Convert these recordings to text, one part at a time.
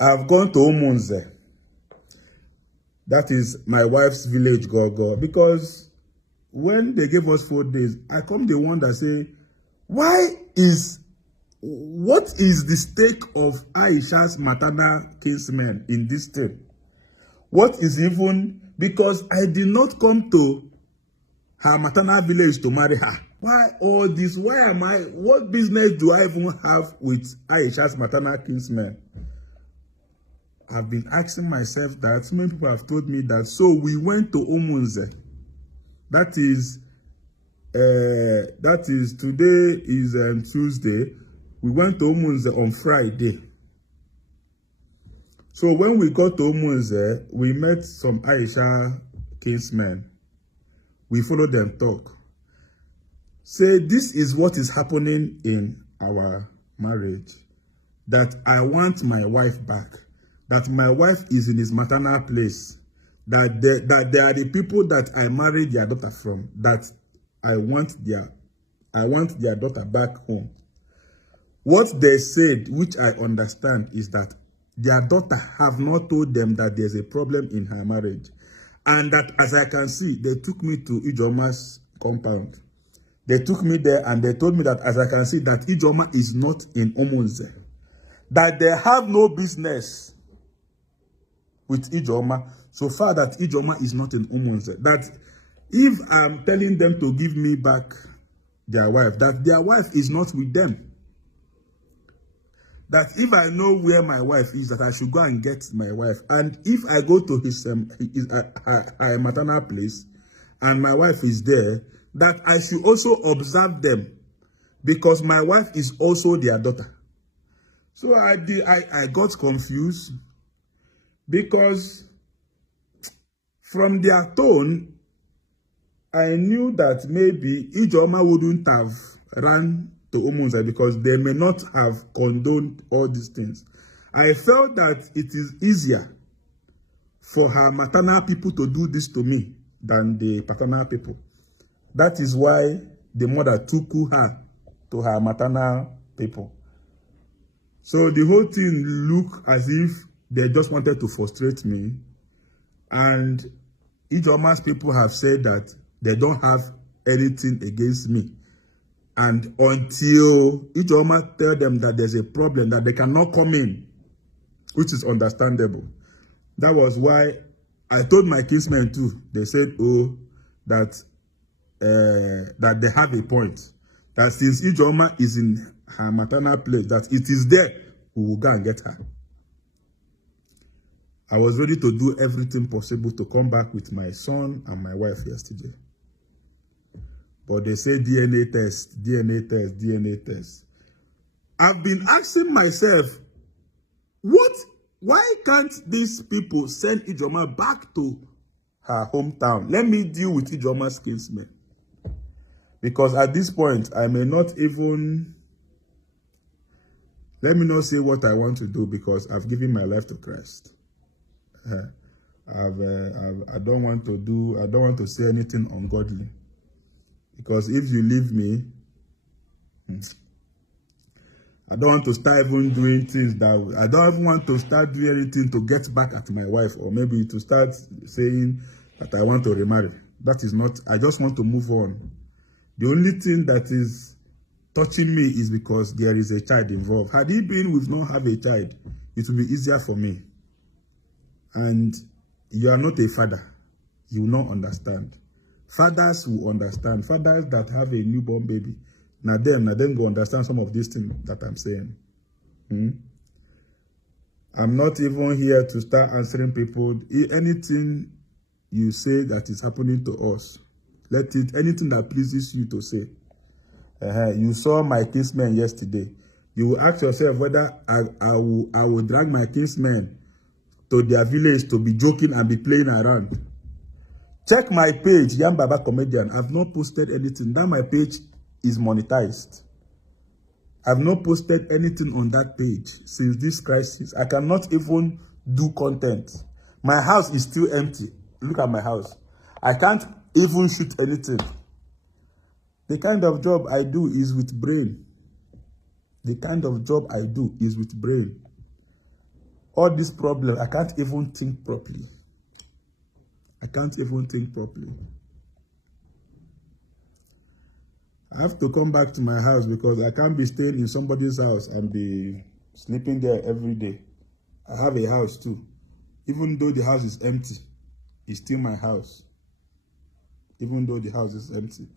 I've gone to Umunze. That is my wife's village, Gogo. Because when they gave us 4 days, I come the one that say, what is the stake of AISHA's maternal kinsmen in this thing? What is even, because I did not come to her maternal village to marry her. Why all this? Why am I? What business do I even have with AISHA's maternal kinsmen? I've been asking myself that. Many people have told me that. So we went to Umunze. That is today is Tuesday. We went to Umunze on Friday. So when we got to Umunze, we met some AISHA kinsmen. We followed them talk. Say, this is what is happening in our marriage. That I want my wife back. That my wife is in his maternal place. That there are the people that I married their daughter from. That I want their daughter back home. What they said, which I understand, is that their daughter have not told them that there's a problem in her marriage. And that, as I can see, they took me to Ijoma's compound. They took me there and they told me that, as I can see, that Ijoma is not in Umunze. That they have no business with Ijoma, so far that Ijoma is not in Umunze. That if I'm telling them to give me back their wife, that their wife is not with them. That if I know where my wife is, that I should go and get my wife. And if I go to her maternal place and my wife is there, that I should also observe them because my wife is also their daughter. So I got confused because from their tone, I knew that maybe Ijoma wouldn't have run to Umunze because they may not have condoned all these things. I felt that it is easier for her maternal people to do this to me than the paternal people. That is why the mother took her to her maternal people. So the whole thing looked as if they just wanted to frustrate me. And Ijoma's people have said that they don't have anything against me. And until Ijoma tell them that there's a problem, that they cannot come in, which is understandable. That was why I told my kinsmen too. They said, oh, that they have a point. That since Ijoma is in her maternal place, that it is there, we will go and get her. I was ready to do everything possible to come back with my son and my wife yesterday. But they say DNA test, DNA test, DNA test. I've been asking myself, why can't these people send Ijoma back to her hometown? Let me deal with Ijoma's kinsmen. Because at this point, I may not even, let me not say what I want to do because I've given my life to Christ. I don't want to say anything ungodly. Because if you leave me, I don't want to start even doing things that, I don't even want to start doing anything to get back at my wife, or maybe to start saying that I want to remarry. That is not, I just want to move on. The only thing that is touching me is because there is a child involved. Had it been with not have a child, it would be easier for me. And you are not a father. You will not understand. Fathers will understand. Fathers that have a newborn baby. Now them go understand some of these things that I'm saying. I'm not even here to start answering people. Anything you say that is happening to us, let it, anything that pleases you to say. You saw my kinsmen yesterday. You will ask yourself whether I will drag my kinsmen to their village to be joking and be playing around. Check my page, Yam Baba Comedian. I've not posted anything. Now my page is monetized. I've not posted anything on that page since this crisis. I cannot even do content. My house is still empty. Look at my house. I can't even shoot anything. The kind of job I do is with brain. The kind of job I do is with brain. All this problem, I can't even think properly. I can't even think properly. I have to come back to my house because I can't be staying in somebody's house and be sleeping there every day. I have a house too. Even though the house is empty, it's still my house. Even though the house is empty.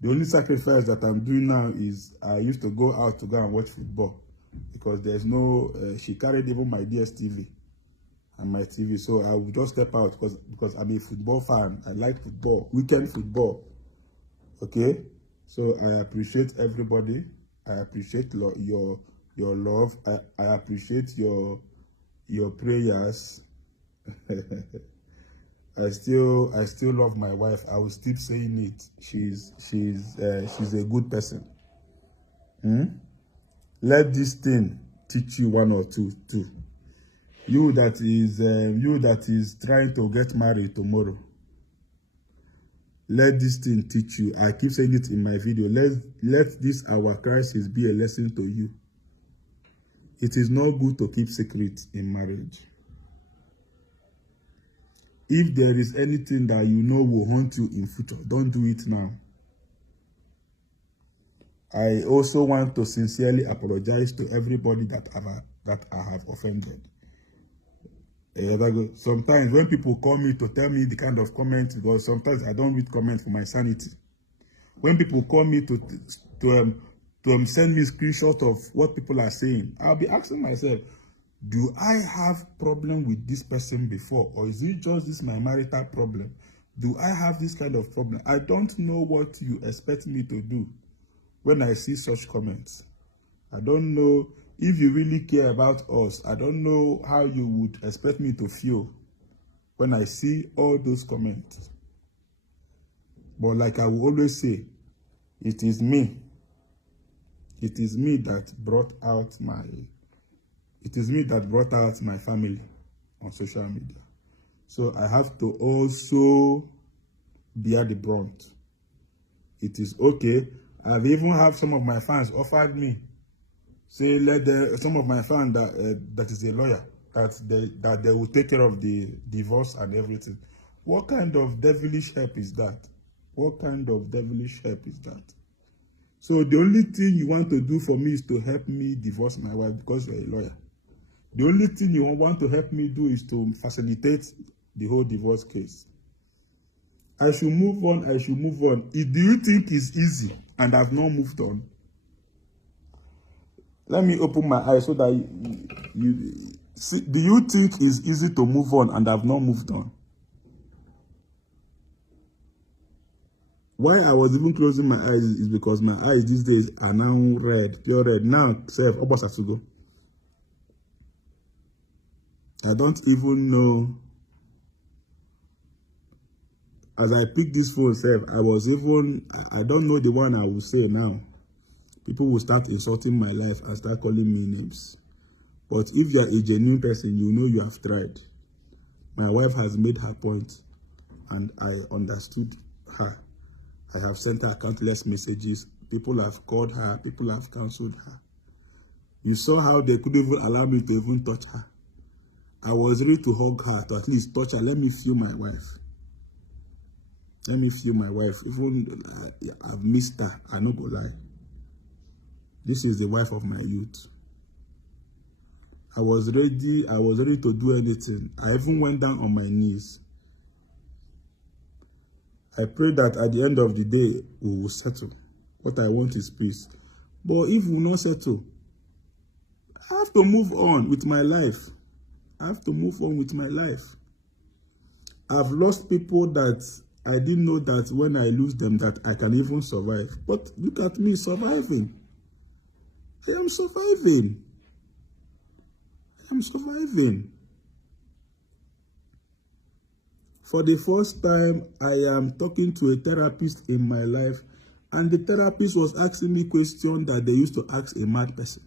The only sacrifice that I'm doing now is I used to go out to go and watch football because there's no, she carried even my DSTV and my TV. So I would just step out because I'm a football fan. I like football, weekend football. Okay? So I appreciate everybody. I appreciate your love. I appreciate your prayers. I still love my wife. I will still saying it. She's a good person. Let this thing teach you one or two too. You that is trying to get married tomorrow. Let this thing teach you. I keep saying it in my video. Let this our crisis be a lesson to you. It is not good to keep secrets in marriage. If there is anything that you know will haunt you in future, don't do it now. I also want to sincerely apologize to everybody that I have offended. Sometimes when people call me to tell me the kind of comments, because sometimes I don't read comments for my sanity. When people call me to send me screenshots of what people are saying, I'll be asking myself, do I have problem with this person before, or is it just this my marital problem? Do I have this kind of problem? I don't know what you expect me to do when I see such comments. I don't know if you really care about us. I don't know how you would expect me to feel when I see all those comments. But like I will always say, it is me. It is me that brought out my family on social media. So I have to also bear the brunt. It is okay. I've even had some of my fans offered me, say, some of my fans that is a lawyer, that they will take care of the divorce and everything. What kind of devilish help is that? What kind of devilish help is that? So the only thing you want to do for me is to help me divorce my wife because you're a lawyer. The only thing you want to help me do is to facilitate the whole divorce case. I should move on. Do you think it's easy and I've not moved on? Let me open my eyes so that you see. Do you think it's easy to move on and I've not moved on? Why I was even closing my eyes is because my eyes these days are now red, pure red. Now, self, almost have to go. I don't even know. As I pick this phone, self, I don't know the one I will say now. People will start insulting my life and start calling me names. But if you are a genuine person, you know you have tried. My wife has made her point, and I understood her. I have sent her countless messages. People have called her. People have counseled her. You saw how they couldn't even allow me to even touch her. I was ready to hug her, to at least touch her. Let me feel my wife. Let me feel my wife. Even I've missed her. I no go lie. This is the wife of my youth. I was ready to do anything. I even went down on my knees. I pray that at the end of the day, we will settle. What I want is peace. But if we will not settle, I have to move on with my life. I've lost people that I didn't know that when I lose them that I can even survive. But look at me surviving. I am surviving. For the first time, I am talking to a therapist in my life, and the therapist was asking me questions that they used to ask a mad person.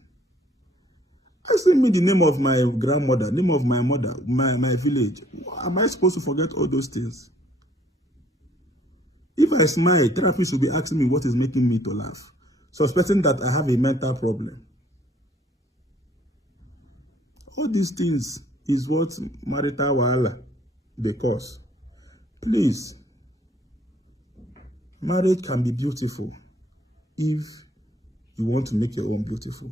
Asking me the name of my grandmother, name of my mother, my village. Am I supposed to forget all those things? If I smile, therapist will be asking me what is making me to laugh, suspecting that I have a mental problem. All these things is what marital wahala they cause. Please, marriage can be beautiful if you want to make your own beautiful.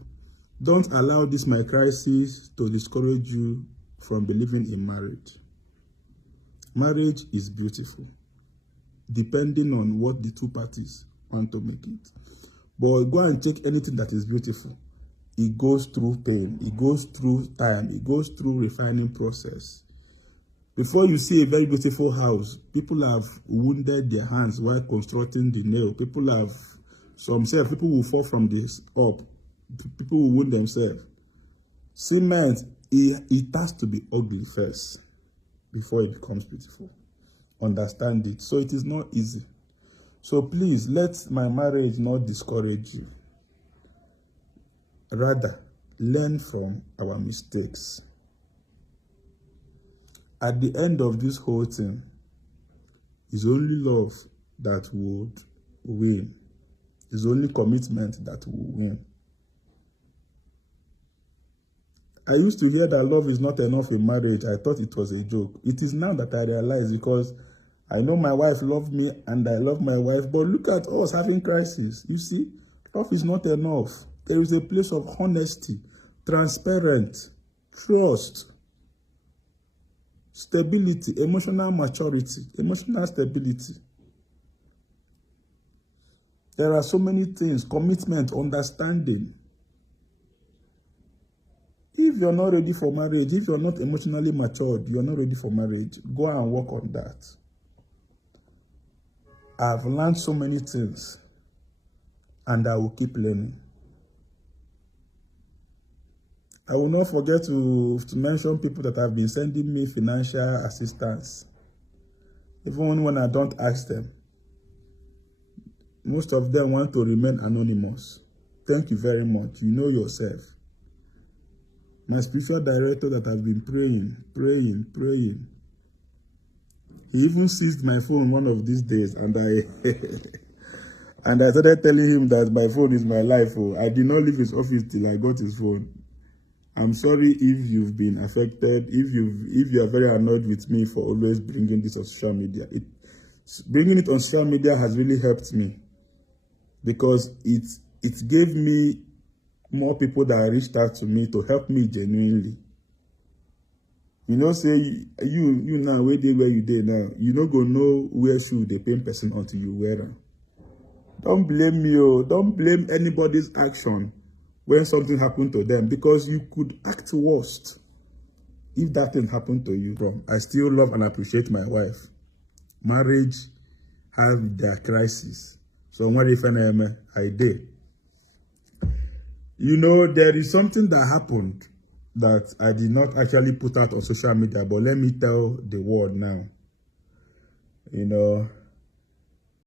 Don't allow this my crisis to discourage you from believing in marriage. Marriage is beautiful, depending on what the two parties want to make it. But go and take anything that is beautiful. It goes through pain, it goes through time, it goes through refining process. Before you see a very beautiful house, people have wounded their hands while constructing the nail. People will fall from this up. People will wound themselves. Cement, it has to be ugly first before it becomes beautiful. Understand it. So it is not easy. So please, let my marriage not discourage you. Rather, learn from our mistakes. At the end of this whole thing, it's only love that would win. It's only commitment that will win. I used to hear that love is not enough in marriage. I thought it was a joke. It is now that I realize, because I know my wife loved me and I love my wife, but look at us having crisis. You see, love is not enough. There is a place of honesty, transparent, trust, stability, emotional maturity, emotional stability. There are so many things, commitment, understanding. If you're not ready for marriage, if you're not emotionally matured, you're not ready for marriage, go and work on that. I've learned so many things, and I will keep learning. I will not forget to mention people that have been sending me financial assistance, even when I don't ask them. Most of them want to remain anonymous. Thank you very much. You know yourself. My spiritual director that has been praying. He even seized my phone one of these days, and I started telling him that my phone is my life. Oh, I did not leave his office till I got his phone. I'm sorry if you've been affected, if you are very annoyed with me for always bringing this on social media. Bringing it on social media has really helped me, because it gave me more people that reached out to me to help me genuinely. You know, say you now where you dey now, you no go know where should the pain person until you wear them. Don't blame me, oh. Don't blame anybody's action when something happened to them, because you could act worst if that thing happened to you. I still love and appreciate my wife. Marriage has their crisis. So what if I did? You know, there is something that happened that I did not actually put out on social media, but let me tell the world now. You know,